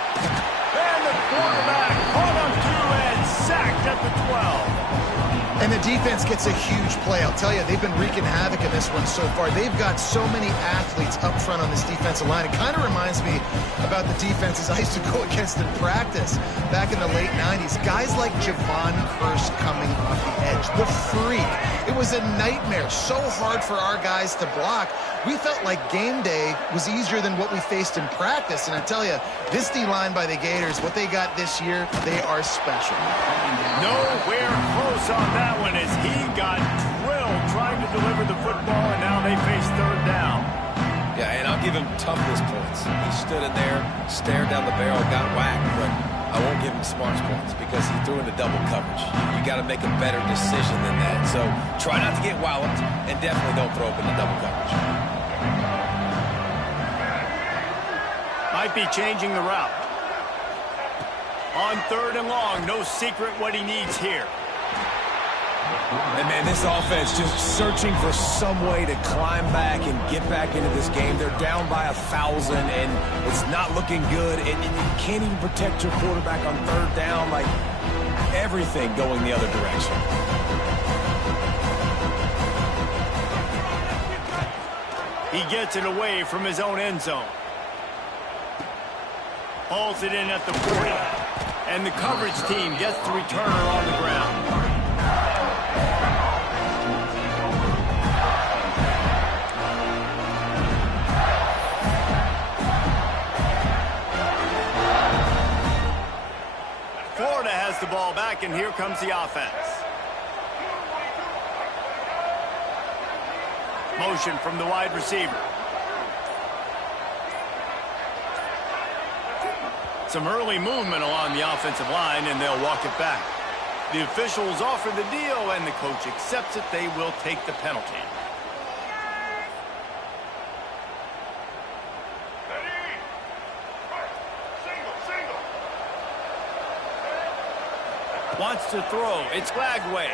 And the quarterback caught on 2 and sacked at the 12. And the defense gets a huge play. I'll tell you, they've been wreaking havoc in this one so far. They've got so many athletes up front on this defensive line. It kind of reminds me about the defenses I used to go against in practice back in the late 90s. Guys like Javon Curse coming off the edge. The Freak. It was a nightmare. So hard for our guys to block. We felt like game day was easier than what we faced in practice. And I tell you, this D-line by the Gators, what they got this year, they are special. Nowhere close on that one as he got drilled trying to deliver the football, and now they face 3rd down. Yeah, and I'll give him toughness points. He stood in there, stared down the barrel, got whacked, but I won't give him smarts points because he threw into double coverage. You got to make a better decision than that. So try not to get walloped, and definitely don't throw up into double coverage. Might be changing the route. On 3rd and long, no secret what he needs here. And, man, this offense just searching for some way to climb back and get back into this game. They're down by 1,000, and it's not looking good. And you can't even protect your quarterback on 3rd down. Like, everything going the other direction. He gets it away from his own end zone. Hauls it in at the 40. And the coverage team gets the returner on the ground. Florida has the ball back, and here comes the offense. Motion from the wide receiver. Some early movement along the offensive line, and they'll walk it back. The officials offer the deal, and the coach accepts it. They will take the penalty. Wants to throw. It's Lagway.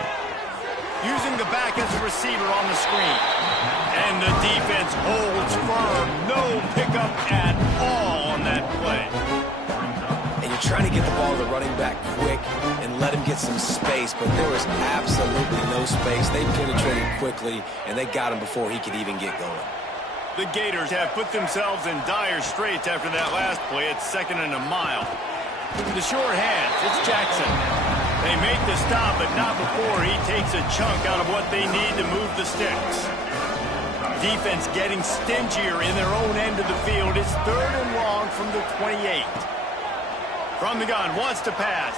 Using the back as a receiver on the screen. And the defense holds firm. No pickup at all on that play. And you're trying to get the ball to the running back quick and let him get some space, but there was absolutely no space. They penetrated quickly, and they got him before he could even get going. The Gators have put themselves in dire straits after that last play. It's 2nd and a mile. The short hands. It's Jackson. They make the stop, but not before he takes a chunk out of what they need to move the sticks. Defense getting stingier in their own end of the field. It's 3rd and long from the 28. From the gun, wants to pass.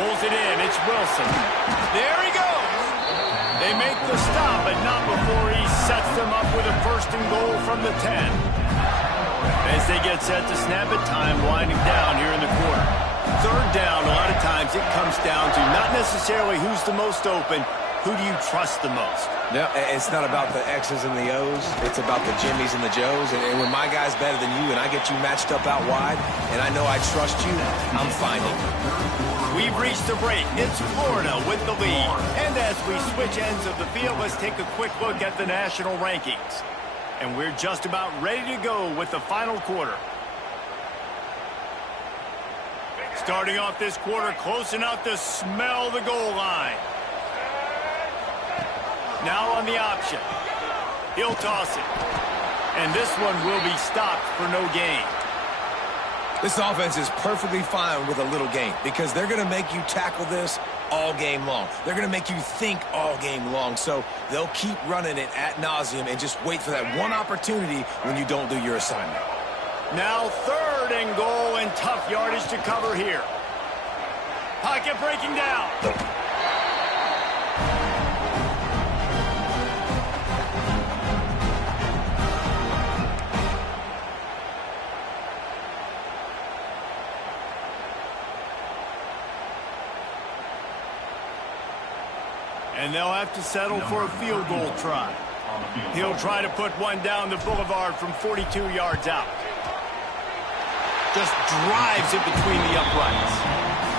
Pulls it in. It's Wilson. There he goes. They make the stop, but not before he sets them up with a 1st and goal from the 10. As they get set to snap it, time winding down here in the quarter. 3rd down, a lot of times it comes down to not necessarily who's the most open, who do you trust the most? No, it's not about the X's and the O's. It's about the Jimmys and the Joes. And when my guy's better than you and I get you matched up out wide and I know I trust you, I'm finding you. We've reached the break. It's Florida with the lead. And as we switch ends of the field, let's take a quick look at the national rankings. And we're just about ready to go with the final quarter. Starting off this quarter close enough to smell the goal line. Now on the option. He'll toss it. And this one will be stopped for no gain. This offense is perfectly fine with a little gain because they're going to make you tackle this all game long. They're going to make you think all game long. So they'll keep running it ad nauseum and just wait for that one opportunity when you don't do your assignment. Now 3rd and goal and tough yardage to cover here. Pocket breaking down. And they'll have to settle for a field goal try. He'll try to put one down the boulevard from 42 yards out. Just drives it between the uprights.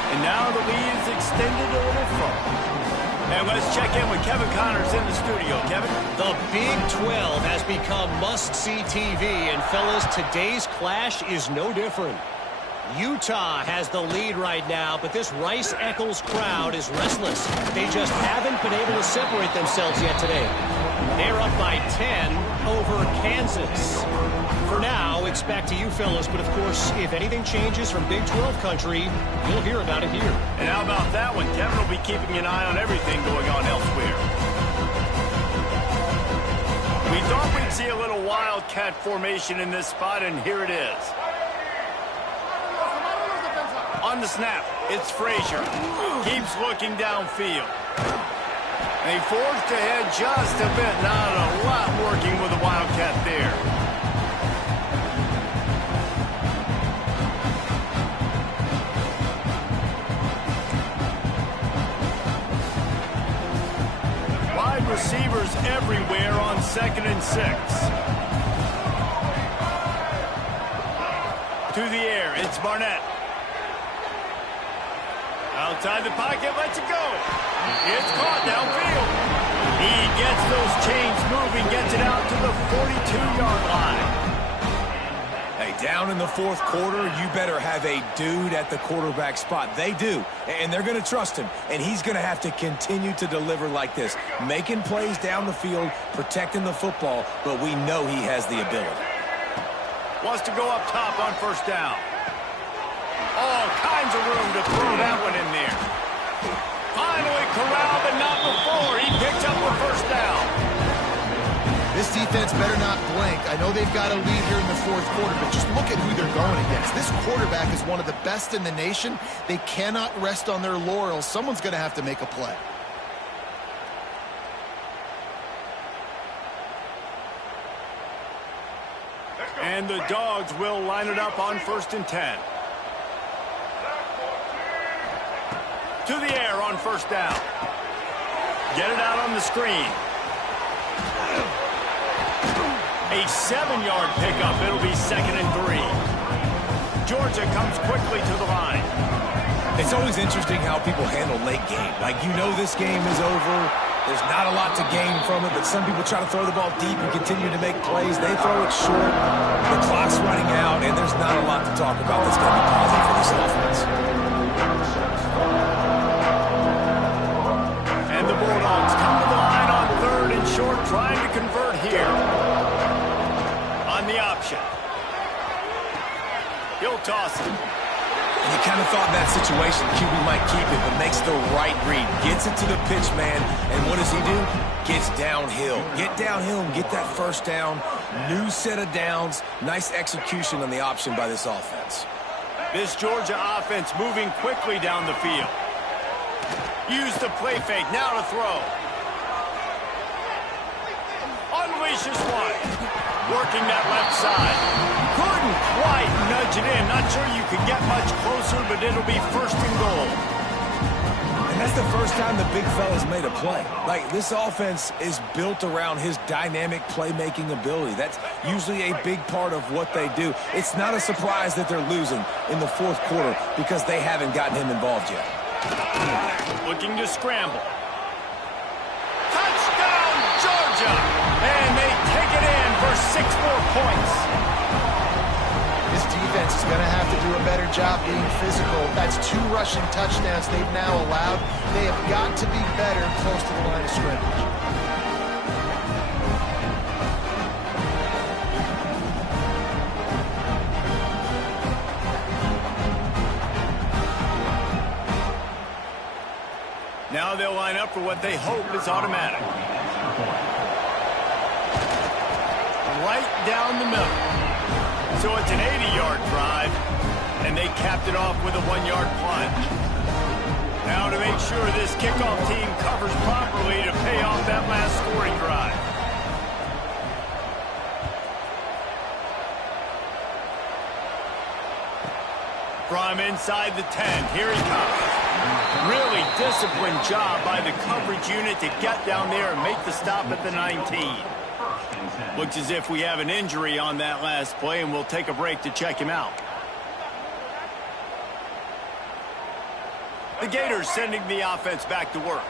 And now the lead is extended a little further. And let's check in with Kevin Connors in the studio. Kevin? The Big 12 has become must-see TV, and fellas, today's clash is no different. Utah has the lead right now, but this Rice-Eccles crowd is restless. They just haven't been able to separate themselves yet today. They're up by 10 over Kansas. For now, it's back to you fellas, but of course, if anything changes from Big 12 country, you'll hear about it here. And how about that one? Kevin will be keeping an eye on everything going on elsewhere. We thought we'd see a little wildcat formation in this spot, and here it is. On the snap, it's Frazier. Keeps looking downfield. And he forged ahead just a bit. Not a lot working with the Wildcat there. Wide receivers everywhere on 2nd and 6. To the air, it's Barnett. Outside the pocket, lets it go. It's caught downfield. He gets those chains moving, gets it out to the 42-yard line. Hey, down in the 4th quarter, you better have a dude at the quarterback spot. They do, and they're going to trust him, and he's going to have to continue to deliver like this, making plays down the field, protecting the football, but we know he has the ability. Wants to go up top on 1st down. All kinds of room to throw that one in there. Finally corralled, but not before. He picked up the 1st down. This defense better not blink. I know they've got a lead here in the 4th quarter, but just look at who they're going against. This quarterback is one of the best in the nation. They cannot rest on their laurels. Someone's going to have to make a play. And the Dogs will line it up on 1st and 10. To the air on 1st down. Get it out on the screen. A 7-yard pickup. It'll be 2nd and 3. Georgia comes quickly to the line. It's always interesting how people handle late game. Like, you know this game is over. There's not a lot to gain from it, but some people try to throw the ball deep and continue to make plays. They throw it short. The clock's running out, and there's not a lot to talk about that's going to be positive for this offense. And the Bulldogs come to the line on 3rd and short, trying to convert here. On the option. He'll toss it. And you kind of thought in that situation QB might keep it, but makes the right read. Gets it to the pitch man, and what does he do? Gets downhill. Get downhill and get that 1st down. New set of downs. Nice execution on the option by this offense. This Georgia offense moving quickly down the field. Use the play fake, now to throw. Unleashes one. Working that left side. Couldn't quite nudge it in. Not sure you could get much closer, but it'll be 1st and goal. And that's the first time the big fella's made a play. Like, this offense is built around his dynamic playmaking ability. That's usually a big part of what they do. It's not a surprise that they're losing in the fourth quarter because they haven't gotten him involved yet. Looking to scramble. Touchdown, Georgia! And they take it in for 6 more points. This defense is going to have to do a better job being physical. That's 2 rushing touchdowns they've now allowed. They have got to be better close to the line of scrimmage. Now they'll line up for what they hope is automatic. Right down the middle. So it's an 80-yard drive, and they capped it off with a 1-yard plunge. Now to make sure this kickoff team covers properly to pay off that last scoring drive. From inside the 10, here he comes. Really disciplined job by the coverage unit to get down there and make the stop at the 19. Looks as if we have an injury on that last play, and we'll take a break to check him out. The Gators sending the offense back to work.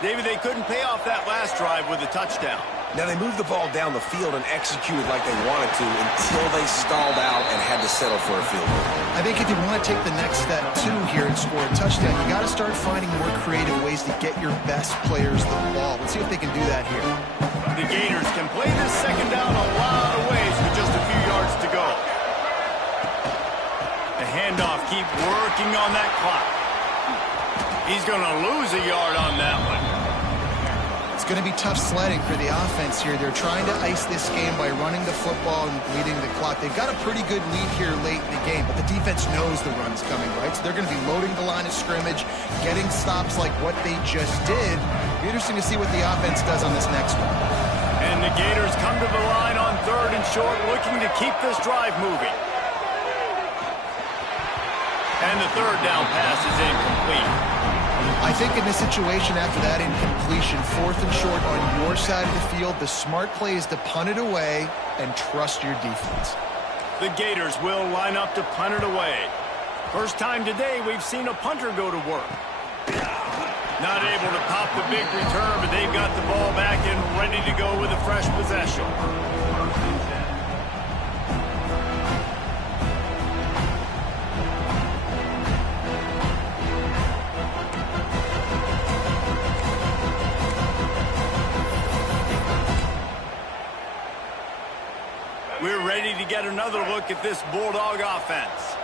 David, they couldn't pay off that last drive with a touchdown. Now, they moved the ball down the field and executed like they wanted to until they stalled out and had to settle for a field goal. I think if you want to take the next step, too, here and score a touchdown, you got to start finding more creative ways to get your best players the ball. Let's see if they can do that here. The Gators can play this second down a lot of ways with just a few yards to go. The handoff, keep working on that clock. He's going to lose a yard on that one. It's going to be tough sledding for the offense here. They're trying to ice this game by running the football and bleeding the clock. They've got a pretty good lead here late in the game, but the defense knows the run's coming, right? So they're going to be loading the line of scrimmage, getting stops like what they just did. Be interesting to see what the offense does on this next one. And the Gators come to the line on 3rd and short, looking to keep this drive moving. And the 3rd down pass is incomplete. I think in this situation, after that incompletion, 4th and short on your side of the field, the smart play is to punt it away and trust your defense. The Gators will line up to punt it away. First time today we've seen a punter go to work. Not able to pop the big return, but they've got the ball back and ready to go with a fresh possession. We're ready to get another look at this Bulldog offense.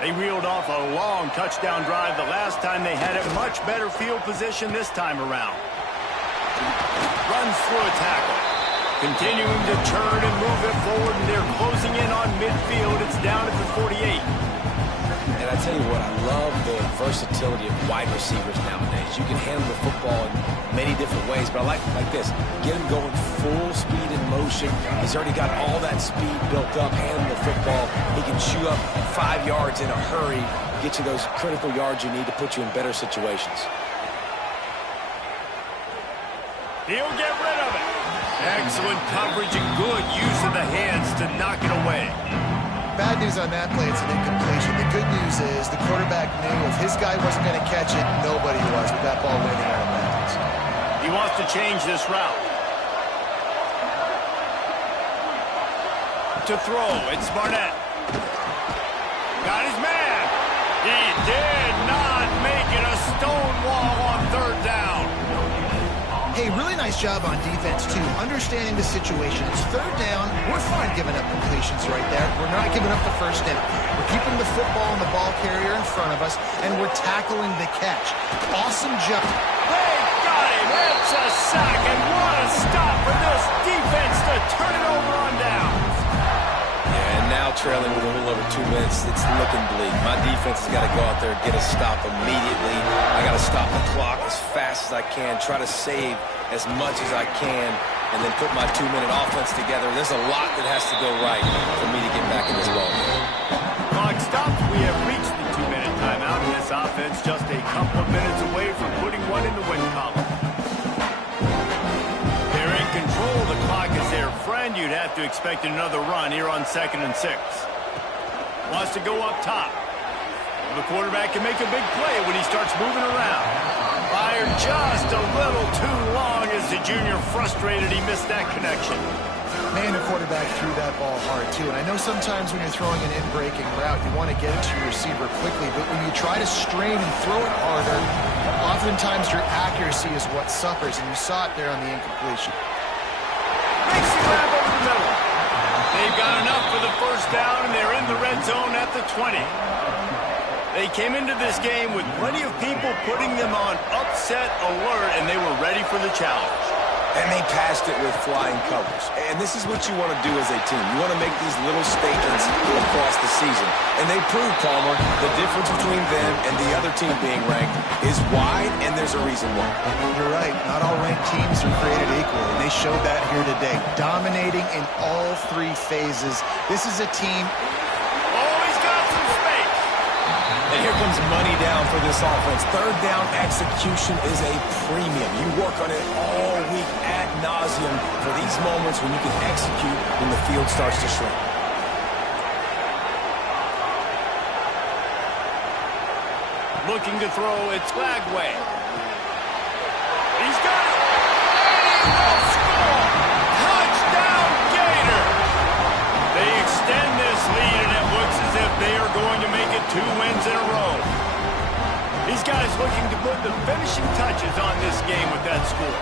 They reeled off a long touchdown drive the last time they had it. Much better field position this time around. Runs through a tackle. Continuing to turn and move it forward, and they're closing in on midfield. It's down at the 48. And I tell you what, I love the versatility of wide receivers nowadays. You can handle the football in many different ways, but I like this. Get him going full speed in motion. He's already got all that speed built up, handling the football. He can chew up 5 yards in a hurry, get you those critical yards you need to put you in better situations. He'll get rid of it. Excellent coverage and good use of the hands to knock it away. Bad news on that play, it's an incompletion. The good news is the quarterback knew if his guy wasn't going to catch it, nobody was with that ball landing out of bounds. He wants to change this route. To throw, it's Barnett. Got his man. He did not make it a stone wall on 3rd down. Hey, really nice job on defense, too. Understanding the situation. It's 3rd down. We're fine giving up completions right there. We're not giving up the first down. We're keeping the football and the ball carrier in front of us, and we're tackling the catch. Awesome job. They got him. It's a sack, and what a stop for this defense to turn it over on downs. Yeah, and now trailing with a little over 2 minutes, it's looking bleak. My defense has got to go out there and get a stop immediately. I got to stop the clock as fast as I can, try to save as much as I can, and then put my 2-minute offense together. There's a lot that has to go right for me to get back in this ball game. Clock stopped. We have reached the 2-minute timeout, and this offense just a couple of minutes away from you'd have to expect another run here on 2nd and 6. Wants to go up top. The quarterback can make a big play when he starts moving around. Fired just a little too long as the junior frustrated he missed that connection. Man, the quarterback threw that ball hard, too. And I know sometimes when you're throwing an in-breaking route, you want to get it to your receiver quickly. But when you try to strain and throw it harder, oftentimes your accuracy is what suffers. And you saw it there on the incompletion. Makes the grab over the middle. They've got enough for the first down, and they're in the red zone at the 20. They came into this game with plenty of people putting them on upset alert, and they were ready for the challenge. And they passed it with flying colors. And this is what you want to do as a team. You want to make these little statements across the season. And they proved, Palmer, the difference between them and the other team being ranked is wide, and there's a reason why. You're right. Not all ranked teams are created equal, and they showed that here today. Dominating in all 3 phases. This is a team... And here comes money down for this offense. 3rd down execution is a premium. You work on it all week ad nauseum for these moments when you can execute when the field starts to shrink. Looking to throw, it's Lagway. He's got it. And he will score. Touchdown, Gator. They extend this lead, and it looks as if they are going to make it 2 wins in a row. These guys looking to put the finishing touches on this game with that score.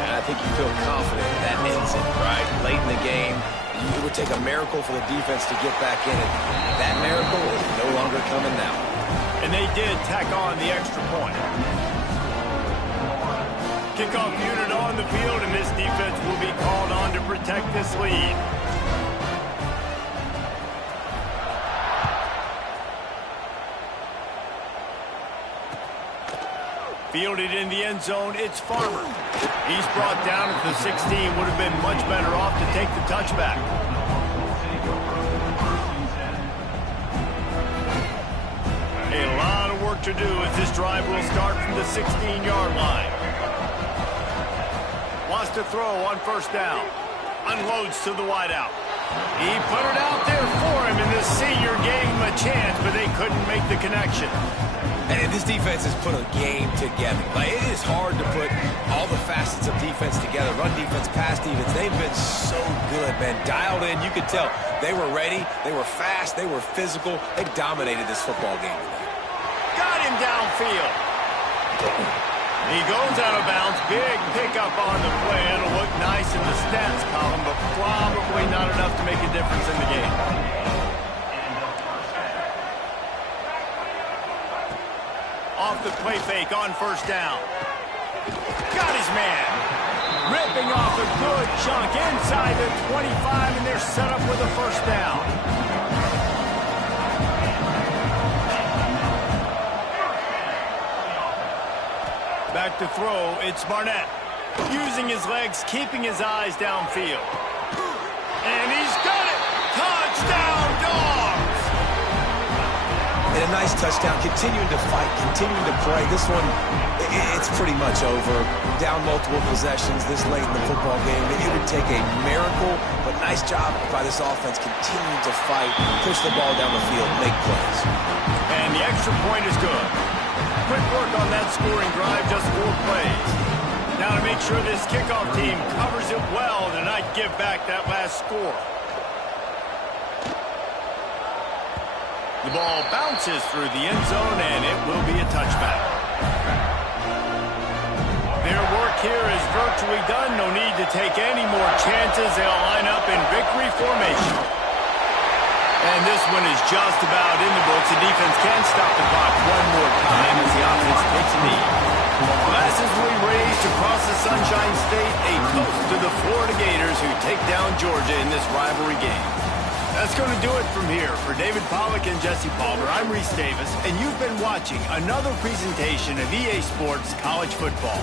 And I think you feel confident that ends it, right? Late in the game, it would take a miracle for the defense to get back in it. That miracle is no longer coming now. And they did tack on the extra point. Kickoff unit on the field, and this defense will be called on to protect this lead. Fielded in the end zone, it's Farmer. He's brought down at the 16. Would have been much better off to take the touchback. A lot of work to do as this drive will start from the 16-yard line. Wants to throw on 1st down. Unloads to the wideout. He put it out there for him, and the senior gave him a chance, but they couldn't make the connection. And this defense has put a game together. Like, it is hard to put all the facets of defense together. Run defense, pass defense. They've been so good, man. Dialed in. You could tell they were ready. They were fast. They were physical. They dominated this football game today. Got him downfield. He goes out of bounds. Big pickup on the play. It'll look nice in the stats column, but probably not enough to make a difference in the game. Off the play fake on 1st down. Got his man. Ripping off a good chunk inside the 25, and they're set up with a 1st down. Back to throw, it's Barnett. Using his legs, keeping his eyes downfield. And he's got it! Touchdown, Dogs! And a nice touchdown, continuing to fight, continuing to play. This one, it's pretty much over. Down multiple possessions this late in the football game. It would take a miracle, but nice job by this offense continuing to fight, push the ball down the field, make plays. And the extra point is good. Quick work on that scoring drive, just 4 plays. Now to make sure this kickoff team covers it well to not give back that last score. The ball bounces through the end zone, and it will be a touchback. Their work here is virtually done. No need to take any more chances. They'll line up in victory formation. And this one is just about in the books. The defense can stop the clock one more time as the offense takes a knee. Glasses will be raised across the Sunshine State, a toast to the Florida Gators who take down Georgia in this rivalry game. That's going to do it from here. For David Pollack and Jesse Palmer, I'm Reese Davis, and you've been watching another presentation of EA Sports College Football.